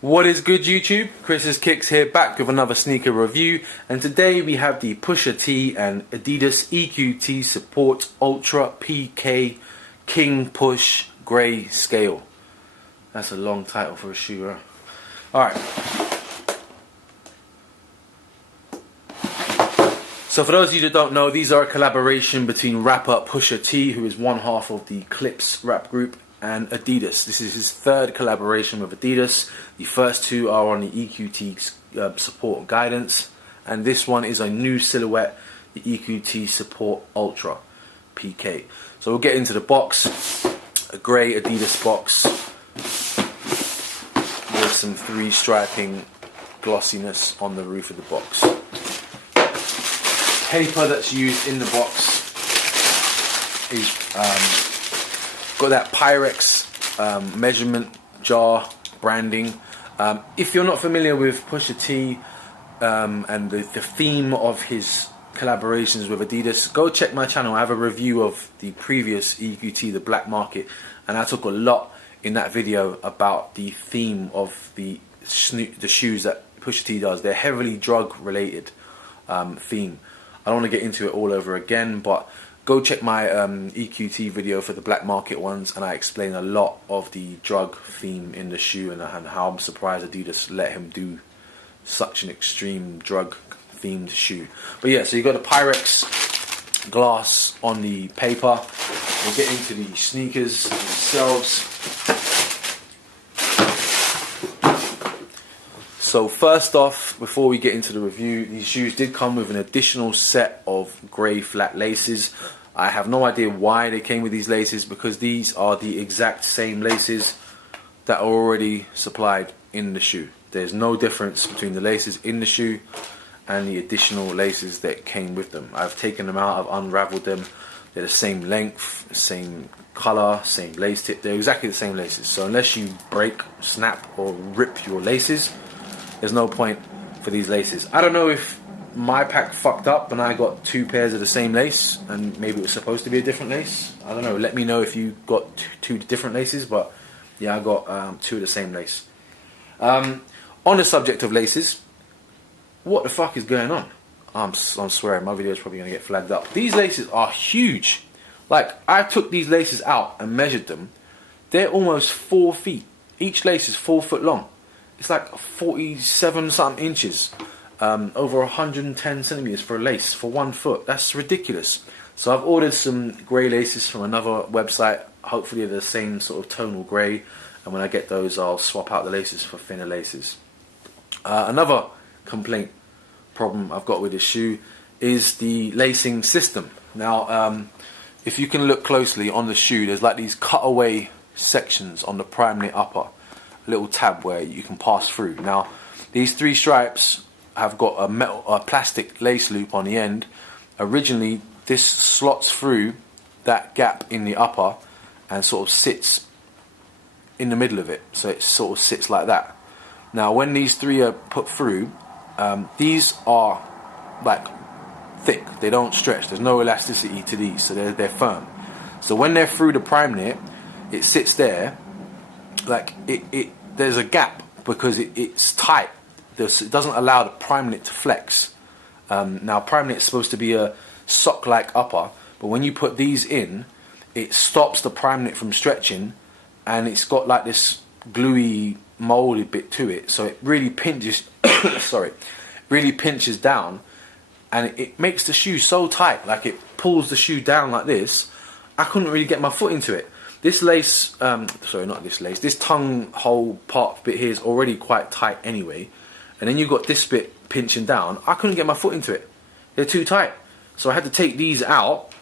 What is good, YouTube? Chris's Kicks here, back with another sneaker review, and today we have the Pusha T and Adidas EQT Support Ultra PK King Push Grey Scale. That's a long title for a shoe, right? Alright. So for those of you that don't know, these are a collaboration between rapper Pusha T, who is one half of the Clips rap group, and Adidas. This is his third collaboration with Adidas. The first two are on the EQT Support Guidance, and this one is a new silhouette, the EQT Support Ultra PK. So we'll get into the box. A grey Adidas box with some 3-striping glossiness on the roof of the box. Paper that's used in the box is got that Pyrex measurement jar branding. If you're not familiar with Pusha T and the theme of his collaborations with Adidas, go check my channel. I have a review of the previous EQT, the Black Market, and I talk a lot in that video about the theme of the shoes that Pusha T does. They're heavily drug related theme. I don't want to get into it all over again, but go check my EQT video for the Black Market ones, and I explain a lot of the drug theme in the shoe and how I'm surprised Adidas let him do such an extreme drug themed shoe. But yeah, so you got a Pyrex glass on the paper. We'll get into the sneakers themselves. So first off, before we get into the review, these shoes did come with an additional set of grey flat laces. I have no idea why they came with these laces, because these are the exact same laces that are already supplied in the shoe. There's no difference between the laces in the shoe and the additional laces that came with them. I've taken them out, I've unraveled them. They're the same length, same color, same lace tip. They're exactly the same laces. So unless you break, snap or rip your laces, there's no point for these laces. I don't know if my pack fucked up and I got 2 pairs of the same lace, and maybe it was supposed to be a different lace. I don't know. Let me know if you got two different laces, but yeah, I got 2 of the same lace. On the subject of laces, what the fuck is going on? I'm swearing, my video is probably going to get flagged up. These laces are huge. Like, I took these laces out and measured them. They're almost 4 feet. Each lace is 4 foot long. It's like 47 something inches, over 110 centimeters for a lace for 1 foot. That's ridiculous. So I've ordered some grey laces from another website. Hopefully they're the same sort of tonal grey, and when I get those I'll swap out the laces for thinner laces. Another complaint problem I've got with this shoe is the lacing system. Now if you can look closely on the shoe, there's like these cutaway sections on the prime knit upper, little tab where you can pass through. Now these 3 stripes have got a plastic lace loop on the end. Originally this slots through that gap in the upper and sort of sits in the middle of it, so it sort of sits like that. Now when these 3 are put through, these are like thick, they don't stretch, there's no elasticity to these, so they're firm. So when they're through the prime knit, it sits there like there's a gap because it's tight. It doesn't allow the prime knit to flex. Now prime knit is supposed to be a sock like upper, but when you put these in, it stops the prime knit from stretching, and it's got like this gluey moldy bit to it, so it really pinches sorry, really pinches down, and it makes the shoe so tight, like it pulls the shoe down like this. I couldn't really get my foot into it. This lace, sorry, not this lace, this tongue hole part bit here is already quite tight anyway, and then you've got this bit pinching down. I couldn't get my foot into it. They're too tight. So I had to take these out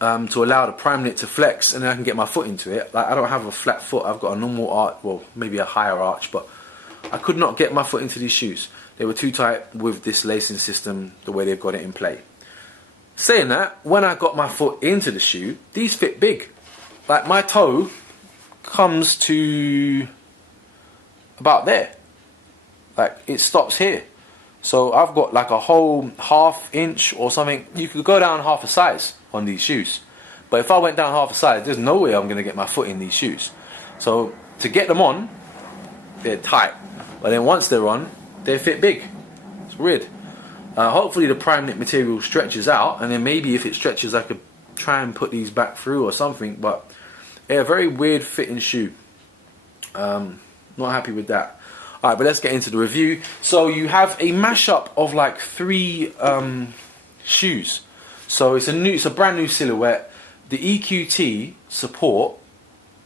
to allow the prime knit to flex, and then I can get my foot into it. Like, I don't have a flat foot, I've got a normal arch, well, maybe a higher arch, but I could not get my foot into these shoes. They were too tight with this lacing system, the way they've got it in play. Saying that, when I got my foot into the shoe, these fit big. Like, my toe comes to about there. Like, it stops here. So I've got like a whole ½ inch or something. You could go down half a size on these shoes. But if I went down half a size, there's no way I'm going to get my foot in these shoes. So to get them on, they're tight, but then once they're on, they fit big. It's weird. Hopefully the prime knit material stretches out, and then maybe if it stretches I could try and put these back through or something, but yeah, very weird fitting shoe. Not happy with that. Alright, but let's get into the review. So you have a mashup of like 3 shoes. So it's a brand new silhouette. The EQT support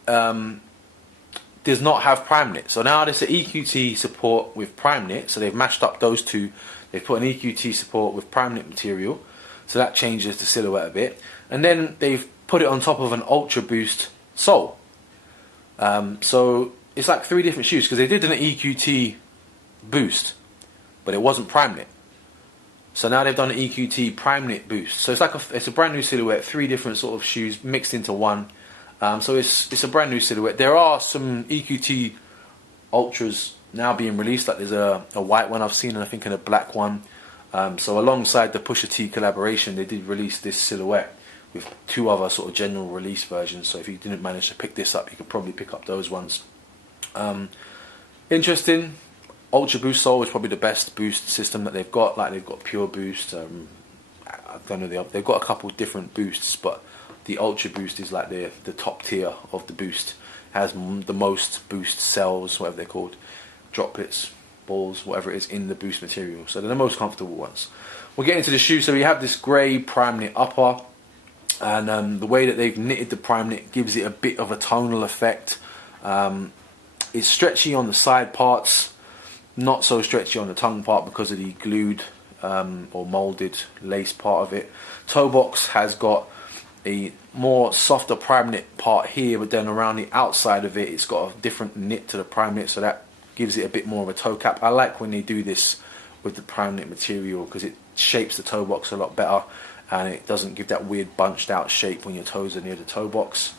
does not have prime knit. So now there's an EQT support with prime knit. So they've mashed up those two. They've put an EQT support with prime knit material. So that changes the silhouette a bit. And then they've put it on top of an Ultra Boost sole. So it's like 3 different shoes, because they did an EQT boost, but it wasn't prime knit. So now they've done an EQT prime knit boost. So it's like it's a brand new silhouette, 3 different sort of shoes mixed into one. So it's a brand new silhouette. There are some EQT Ultras now being released. Like there's a white one I've seen, and I think in a black one. So alongside the Pusha T collaboration, they did release this silhouette with 2 other sort of general release versions. So if you didn't manage to pick this up, you could probably pick up those ones. Interesting. Ultra Boost sole is probably the best boost system that they've got. Like they've got Pure Boost. I don't know, they've got a couple different boosts, but the Ultra Boost is like the top tier of the boost. Has the most boost cells, whatever they're called, droplets, balls, whatever it is in the boost material. So they're the most comfortable ones. We'll get into the shoe. So we have this grey prime knit upper, and the way that they've knitted the prime knit gives it a bit of a tonal effect. It's stretchy on the side parts, not so stretchy on the tongue part because of the glued or molded lace part of it. Toe box has got a more softer prime knit part here, but then around the outside of it, it's got a different knit to the prime knit, so that gives it a bit more of a toe cap. I like when they do this with the prime knit material because it shapes the toe box a lot better, and it doesn't give that weird bunched out shape when your toes are near the toe box.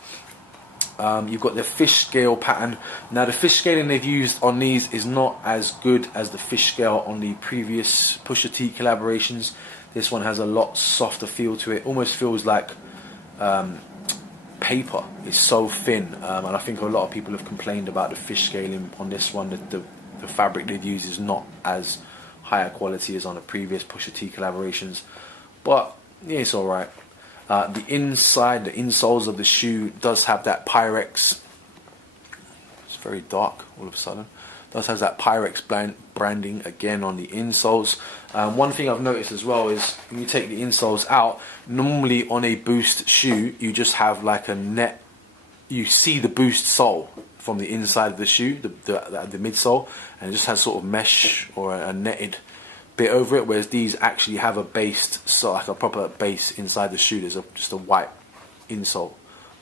You've got the fish scale pattern. Now the fish scaling they've used on these is not as good as the fish scale on the previous Pusha T collaborations. This one has a lot softer feel to it. Almost feels like paper. It's so thin, and I think a lot of people have complained about the fish scaling on this one. The fabric they've used is not as higher quality as on the previous Pusha T collaborations, but yeah, it's alright. The inside, the insoles of the shoe does have that Pyrex. It's very dark all of a sudden. Does have that Pyrex branding again on the insoles. One thing I've noticed as well is when you take the insoles out, normally on a boost shoe you just have like a net. You see the boost sole from the inside of the shoe, the midsole, and it just has sort of mesh or a netted bit over it, whereas these actually have a based, so like a proper base inside the shoe. There's just a white insole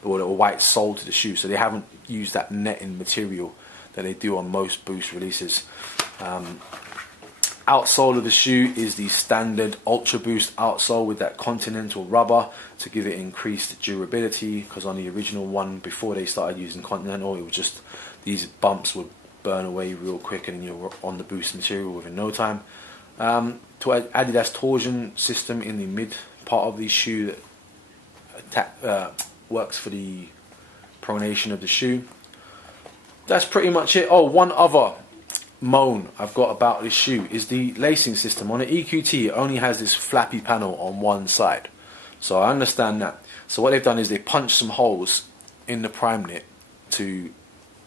or a white sole to the shoe, so they haven't used that netting material that they do on most boost releases. Outsole of the shoe is the standard Ultra Boost outsole with that continental rubber to give it increased durability, because on the original one before they started using continental, it was just these bumps would burn away real quick and you're on the boost material within no time. To Adidas torsion system in the mid part of the shoe that works for the pronation of the shoe. That's pretty much it. Oh, one other moan I've got about this shoe is the lacing system. On the EQT it only has this flappy panel on one side, so I understand that. So what they've done is they punched some holes in the prime knit to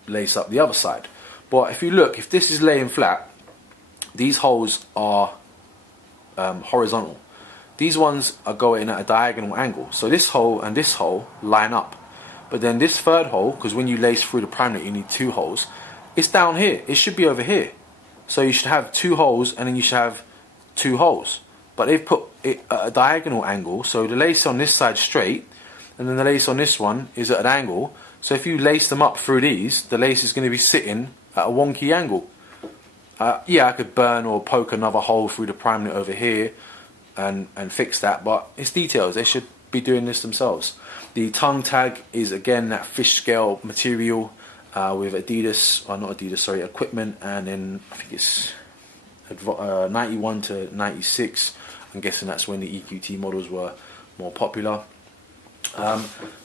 lace up the other side. But if you look, if this is laying flat, these holes are horizontal. These ones are going at a diagonal angle. So this hole and this hole line up. But then this third hole, because when you lace through the prime knit you need 2 holes, it's down here. It should be over here. So you should have 2 holes and then you should have 2 holes. But they've put it at a diagonal angle, so the lace on this side straight, and then the lace on this one is at an angle. So if you lace them up through these, the lace is going to be sitting at a wonky angle. Yeah, I could burn or poke another hole through the prime knit over here and fix that, but it's details. They should be doing this themselves. The tongue tag is again that fish scale material with Adidas, or not Adidas, sorry, equipment, and then I think it's 91 to 96. I'm guessing that's when the EQT models were more popular.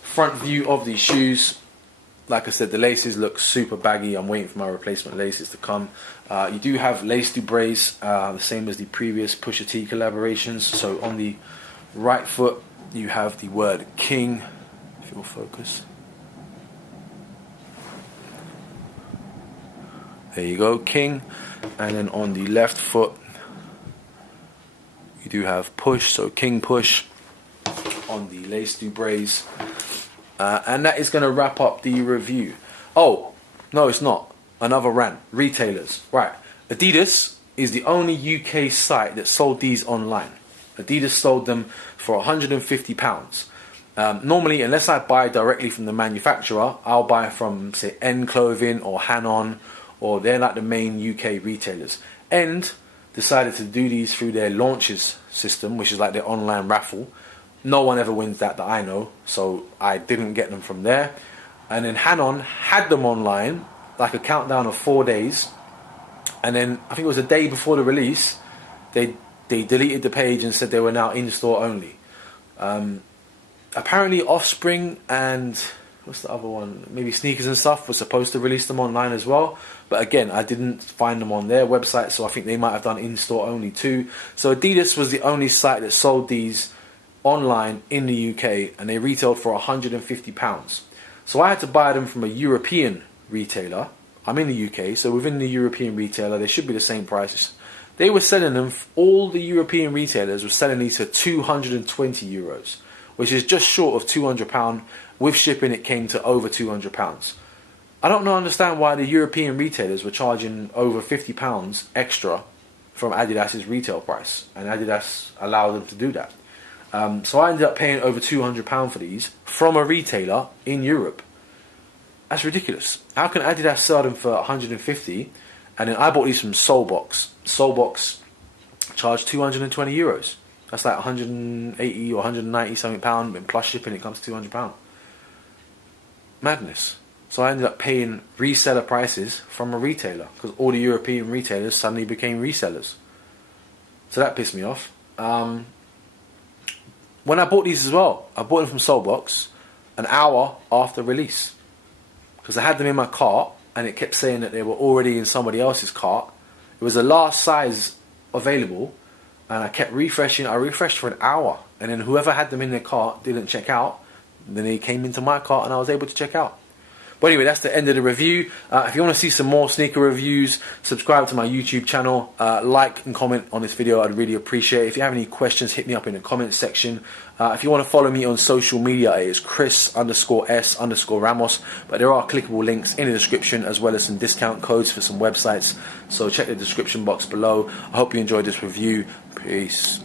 Front view of these shoes. like I said, the laces look super baggy. I'm waiting for my replacement laces to come. You do have lace dubrays, the same as the previous Pusha T collaborations. So on the right foot, you have the word King, if you'll focus. There you go, King. And then on the left foot, you do have Push, so King Push on the lace dubrays. And that is going to wrap up the review. Oh, no, it's not. Another rant. Retailers. Right. Adidas is the only UK site that sold these online. Adidas sold them for £150. Normally, unless I buy directly from the manufacturer, I'll buy from, say, N Clothing or Hanon, or they're like the main UK retailers. End decided to do these through their launches system, which is like their online raffle. No one ever wins that I know, so I didn't get them from there. And then Hanon had them online, like a countdown of 4 days. And then I think it was a day before the release, they deleted the page and said they were now in-store only. Apparently Offspring and what's the other one? Maybe Sneakers and Stuff were supposed to release them online as well. But again, I didn't find them on their website, so I think they might have done in-store only too. So Adidas was the only site that sold these online in the UK, and they retailed for £150. So I had to buy them from a European retailer. I'm in the UK, so within the European retailer, they should be the same prices. They were selling them, all the European retailers were selling these for €220, which is just short of £200. With shipping, it came to over £200. I don't understand why the European retailers were charging over £50 extra from Adidas's retail price, and Adidas allowed them to do that. So I ended up paying over £200 for these from a retailer in Europe. That's ridiculous. How can Adidas sell them for £150? And then I bought these from Soulbox. Soulbox charged €220. That's like 180 or 190 something pound, and plus shipping it comes to £200. Madness. So I ended up paying reseller prices from a retailer, because all the European retailers suddenly became resellers. So that pissed me off. When I bought these as well, I bought them from Soulbox an hour after release, because I had them in my cart and it kept saying that they were already in somebody else's cart. It was the last size available, and I kept refreshing. I refreshed for an hour, and then whoever had them in their cart didn't check out. Then they came into my cart and I was able to check out. But anyway, that's the end of the review. If you want to see some more sneaker reviews, subscribe to my YouTube channel. Like and comment on this video, I'd really appreciate it. If you have any questions, hit me up in the comments section. If you want to follow me on social media, it is Chris_S_Ramos. But there are clickable links in the description, as well as some discount codes for some websites. So check the description box below. I hope you enjoyed this review. Peace.